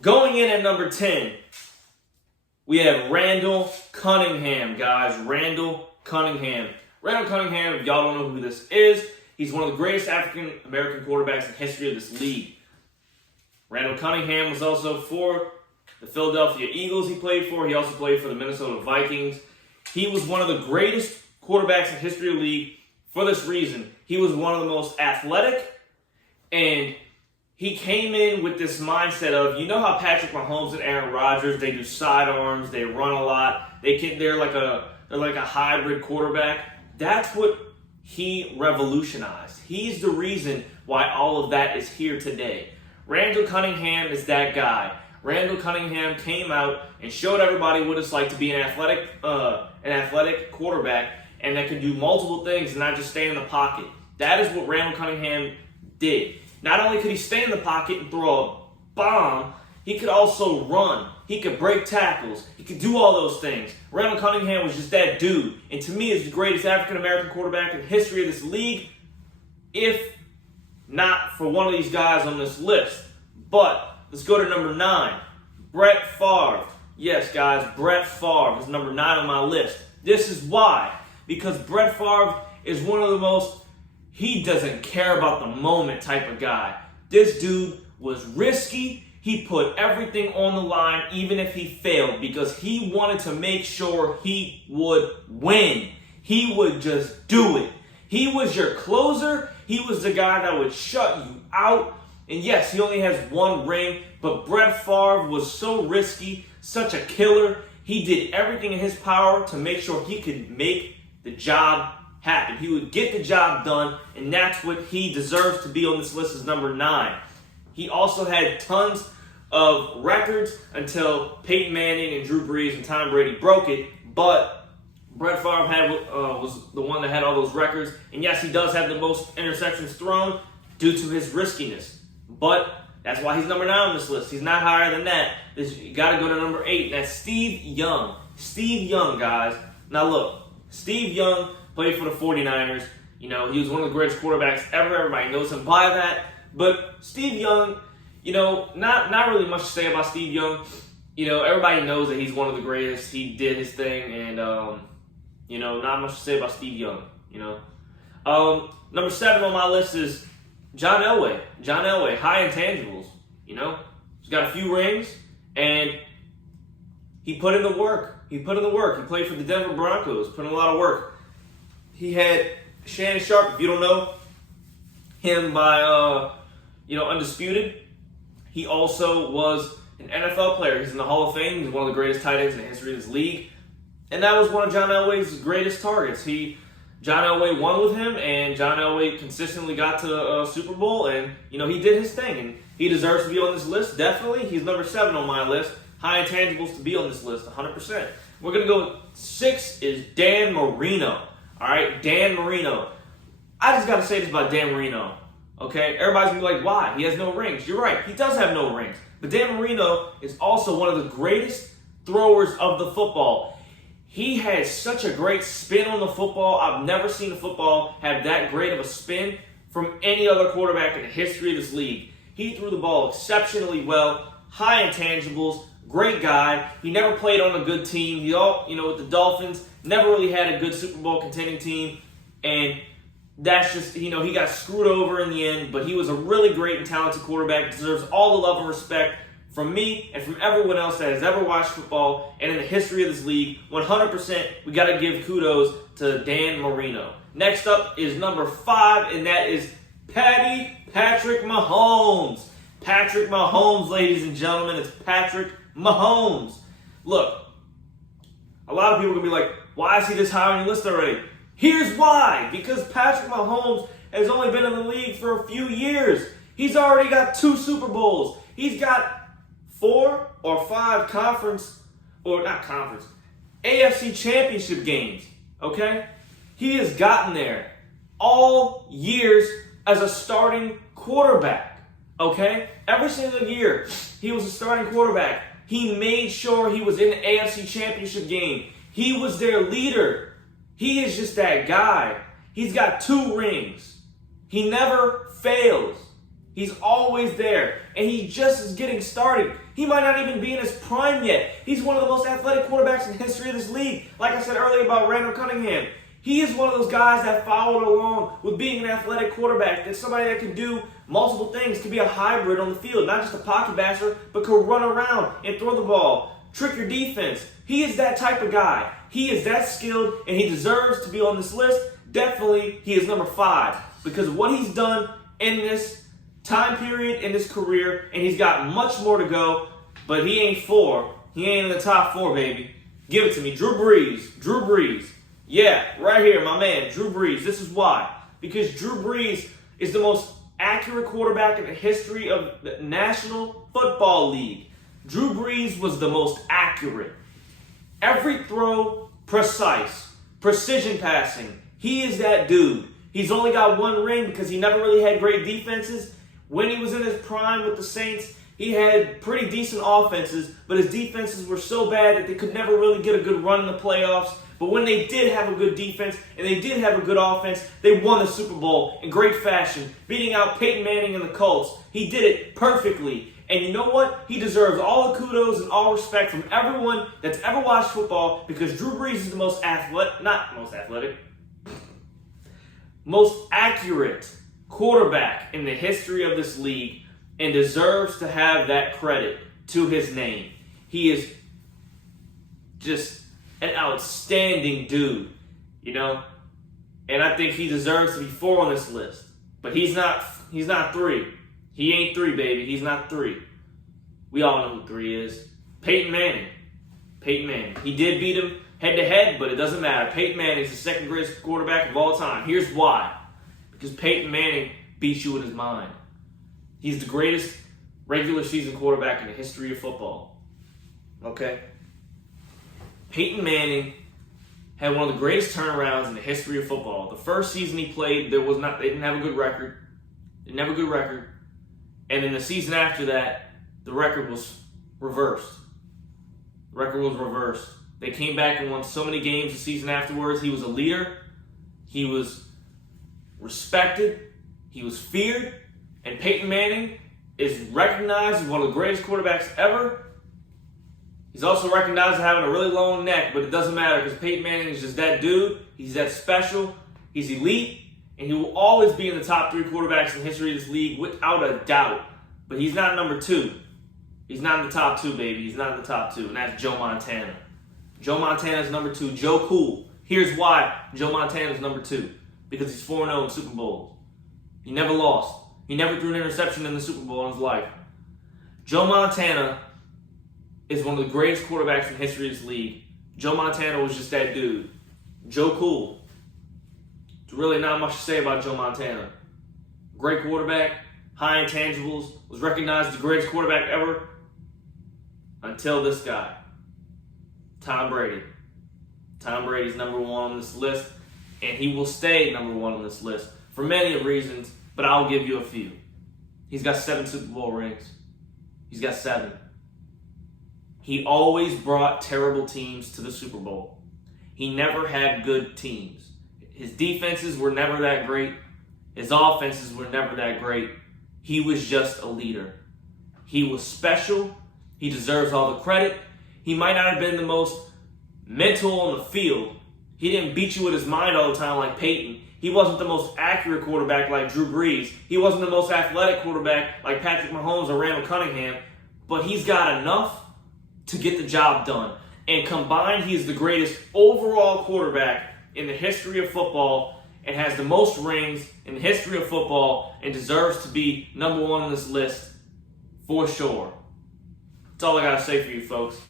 Going in at number 10, we have Randall Cunningham, guys. Randall Cunningham. Randall Cunningham, if y'all don't know who this is, he's one of the greatest African-American quarterbacks in the history of this league. Randall Cunningham was also for the Philadelphia Eagles he played for. He also played for the Minnesota Vikings. He was one of the greatest quarterbacks in the history of the league for this reason. He was one of the most athletic, and he came in with this mindset of, you know how Patrick Mahomes and Aaron Rodgers, they do sidearms, they run a lot, they're like a hybrid quarterback. That's what he revolutionized. He's the reason why all of that is here today. Randall Cunningham is that guy. Randall Cunningham came out and showed everybody what it's like to be an athletic quarterback, and that can do multiple things and not just stay in the pocket. That is what Randall Cunningham did. Not only could he stay in the pocket and throw a bomb, he could also run. He could break tackles. He could do all those things. Randall Cunningham was just that dude. And to me, is the greatest African-American quarterback in the history of this league, if not for one of these guys on this list. But let's go to number 9. Brett Favre. Yes, guys, Brett Favre is number 9 on my list. This is why. Because Brett Favre is one of the most, he doesn't care about the moment type of guy. This dude was risky. He put everything on the line, even if he failed, because he wanted to make sure he would win. He would just do it. He was your closer. He was the guy that would shut you out. And yes, he only has one ring, but Brett Favre was so risky, such a killer. He did everything in his power to make sure he could make the job happen. He would get the job done, and that's what he deserves to be on this list as number 9. He also had tons of records until Peyton Manning and Drew Brees and Tom Brady broke it, but Brett Favre was the one that had all those records. And yes, he does have the most interceptions thrown due to his riskiness. But that's why he's number 9 on this list. He's not higher than that. You got to go to number 8, and that's Steve Young. Steve Young, guys. Now look, Steve Young played for the 49ers. You know, he was one of the greatest quarterbacks ever. Everybody knows him by that. But Steve Young, you know, not really much to say about Steve Young. You know, everybody knows that he's one of the greatest. He did his thing, and, you know, not much to say about Steve Young, you know. Number 7 on my list is John Elway. John Elway, high intangibles, you know. He's got a few rings, and he put in the work. He put in the work. He played for the Denver Broncos, put in a lot of work. He had Shannon Sharp, if you don't know him by, Undisputed. He also was an NFL player. He's in the Hall of Fame. He's one of the greatest tight ends in the history of this league. And that was one of John Elway's greatest targets. John Elway won with him, and John Elway consistently got to the Super Bowl, and, you know, he did his thing, and he deserves to be on this list, definitely. He's number 7 on my list. High intangibles to be on this list, 100%. We're going to go 6 is Dan Marino. All right, Dan Marino. I just got to say this about Dan Marino, okay? Everybody's going to be like, why? He has no rings. You're right, he does have no rings. But Dan Marino is also one of the greatest throwers of the football. He has such a great spin on the football. I've never seen a football have that great of a spin from any other quarterback in the history of this league. He threw the ball exceptionally well, high intangibles, great guy. He never played on a good team. With the Dolphins, never really had a good Super Bowl contending team. And that's just, he got screwed over in the end. But he was a really great and talented quarterback. Deserves all the love and respect from me and from everyone else that has ever watched football and in the history of this league. 100%, we got to give kudos to Dan Marino. Next up is number 5, and that is Patrick Mahomes. Patrick Mahomes, ladies and gentlemen. It's Patrick Mahomes. Look, a lot of people are going to be like, why is he this high on your list already? Here's why. Because Patrick Mahomes has only been in the league for a few years. He's already got 2 Super Bowls. He's got 4 or 5 AFC championship games, okay? He has gotten there all years as a starting quarterback, okay? Every single year, he was a starting quarterback. He made sure he was in the AFC championship game. He was their leader. He is just that guy. He's got 2 rings. He never fails. He's always there, and he just is getting started. He might not even be in his prime yet. He's one of the most athletic quarterbacks in the history of this league. Like I said earlier about Randall Cunningham, he is one of those guys that followed along with being an athletic quarterback. That's somebody that can do multiple things, could be a hybrid on the field, not just a pocket basher, but could run around and throw the ball, trick your defense. He is that type of guy. He is that skilled, and he deserves to be on this list. Definitely, he is number 5 because of what he's done in this time period in his career, and he's got much more to go, but he ain't 4. He ain't in the top 4, baby. Give it to me. Drew Brees. Drew Brees. Yeah, right here, my man, Drew Brees. This is why. Because Drew Brees is the most accurate quarterback in the history of the National Football League. Drew Brees was the most accurate. Every throw, precise. Precision passing. He is that dude. He's only got 1 ring because he never really had great defenses. When he was in his prime with the Saints, he had pretty decent offenses, but his defenses were so bad that they could never really get a good run in the playoffs. But when they did have a good defense and they did have a good offense, they won the Super Bowl in great fashion, beating out Peyton Manning and the Colts. He did it perfectly. And you know what? He deserves all the kudos and all respect from everyone that's ever watched football because Drew Brees is the most most accurate quarterback in the history of this league and deserves to have that credit to his name. He is just an outstanding dude, you know? And I think he deserves to be 4 on this list. But he's not 3. He ain't 3, baby. He's not 3. We all know who 3 is. Peyton Manning. Peyton Manning. He did beat him head-to-head, but it doesn't matter. Peyton Manning is the 2nd greatest quarterback of all time. Here's why. Because Peyton Manning beats you in his mind. He's the greatest regular season quarterback in the history of football. Okay? Peyton Manning had one of the greatest turnarounds in the history of football. The first season he played, they didn't have a good record. And then the season after that, the record was reversed. They came back and won so many games the season afterwards. He was a leader. He was respected. He was feared. And Peyton Manning is recognized as one of the greatest quarterbacks ever. He's also recognized as having a really long neck, but it doesn't matter because Peyton Manning is just that dude. He's that special. He's elite. And he will always be in the top 3 quarterbacks in the history of this league without a doubt. But he's not number 2. He's not in the top 2, baby. He's not in the top 2. And that's Joe Montana. Joe Montana is number 2. Joe Cool. Here's why Joe Montana is number 2. Because he's 4-0 in Super Bowls. He never lost. He never threw an interception in the Super Bowl in his life. Joe Montana is one of the greatest quarterbacks in the history of this league. Joe Montana was just that dude. Joe Cool. There's really not much to say about Joe Montana. Great quarterback, high intangibles, was recognized as the greatest quarterback ever until this guy, Tom Brady. Tom Brady's number 1 on this list, and he will stay number 1 on this list for many reasons, but I'll give you a few. He's got 7 Super Bowl rings. He's got 7. He always brought terrible teams to the Super Bowl. He never had good teams. His defenses were never that great. His offenses were never that great. He was just a leader. He was special. He deserves all the credit. He might not have been the most mental on the field. He didn't beat you with his mind all the time like Peyton. He wasn't the most accurate quarterback like Drew Brees. He wasn't the most athletic quarterback like Patrick Mahomes or Randall Cunningham. But he's got enough to get the job done. And combined, he is the greatest overall quarterback in the history of football and has the most rings in the history of football and deserves to be number 1 on this list for sure. That's all I got to say for you folks.